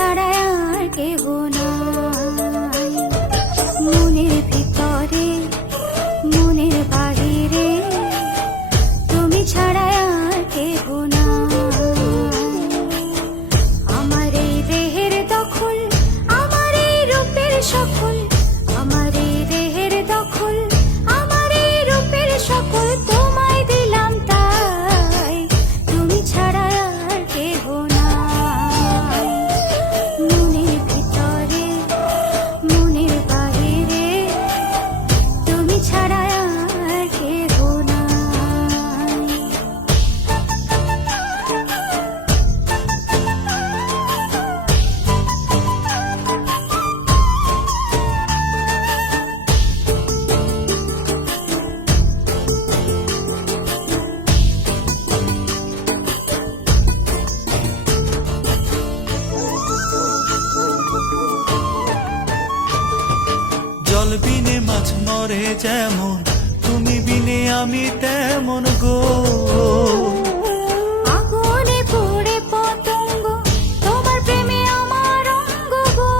ছাড়া আর কেহ নাই। মনের ভিতরে মনের বাহিরে তুমি ছাড়া আর কেহ নাই। আমার এই দেহের দখল, আমার এই রূপের সকল, আমার এই দেহের দখল, আমার এই রূপের সকল তোমায় দিলাম তাই, তুমি ছাড়া আর কেহ নাই। মনের ভিতরে মনের বাহিরে তুমি ছাড়া আর কেহ নাই। জল বিনে মাছ মরে যেমন, তুমি বিনে আমি তেমন গো। আগুনে পুড়ে পতঙ্গ, তোমার প্রেমে আমার অঙ্গ গো।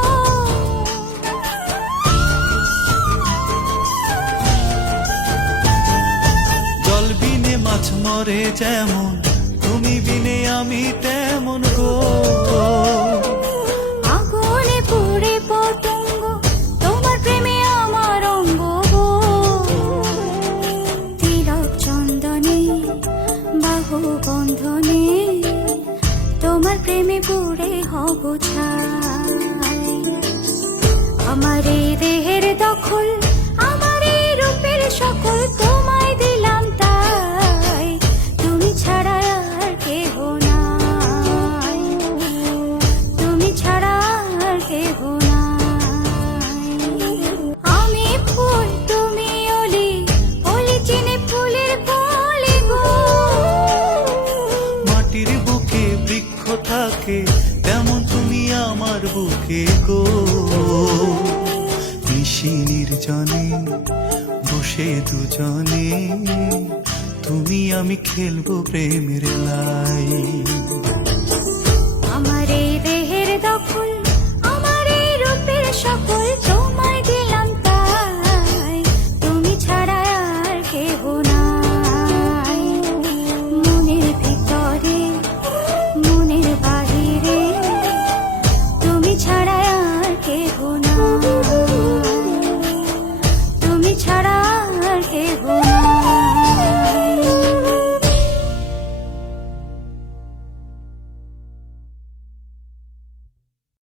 জল বিনে মাছ মরে যেমন, তুমি বিনে আমি তেমন গো। আগুনে পুড়ে পতঙ্গ, তোমার প্রেমে আমার অঙ্গ গো। তিলক চন্দনে বাহু বন্ধনে তোমার প্রেমে পুড়ে হব ছাই। আমার এই দেহের দখল, আমার এই রূপের সকল তোমায় দিলাম তাই, তুমি ছাড়া আর কেহ নাই, তুমি ছাড়া আর কেহ নাই। আমি ফুল তুমি অলি, অলি চিনে ফুলের কলি গো। মাটির বুকে বৃক্ষ থাকে তেমন তুমি আমার বুকে গো। নিশি নির্জনে বসে দুজনে তুমি আমি খেলবো প্রেমের লাই।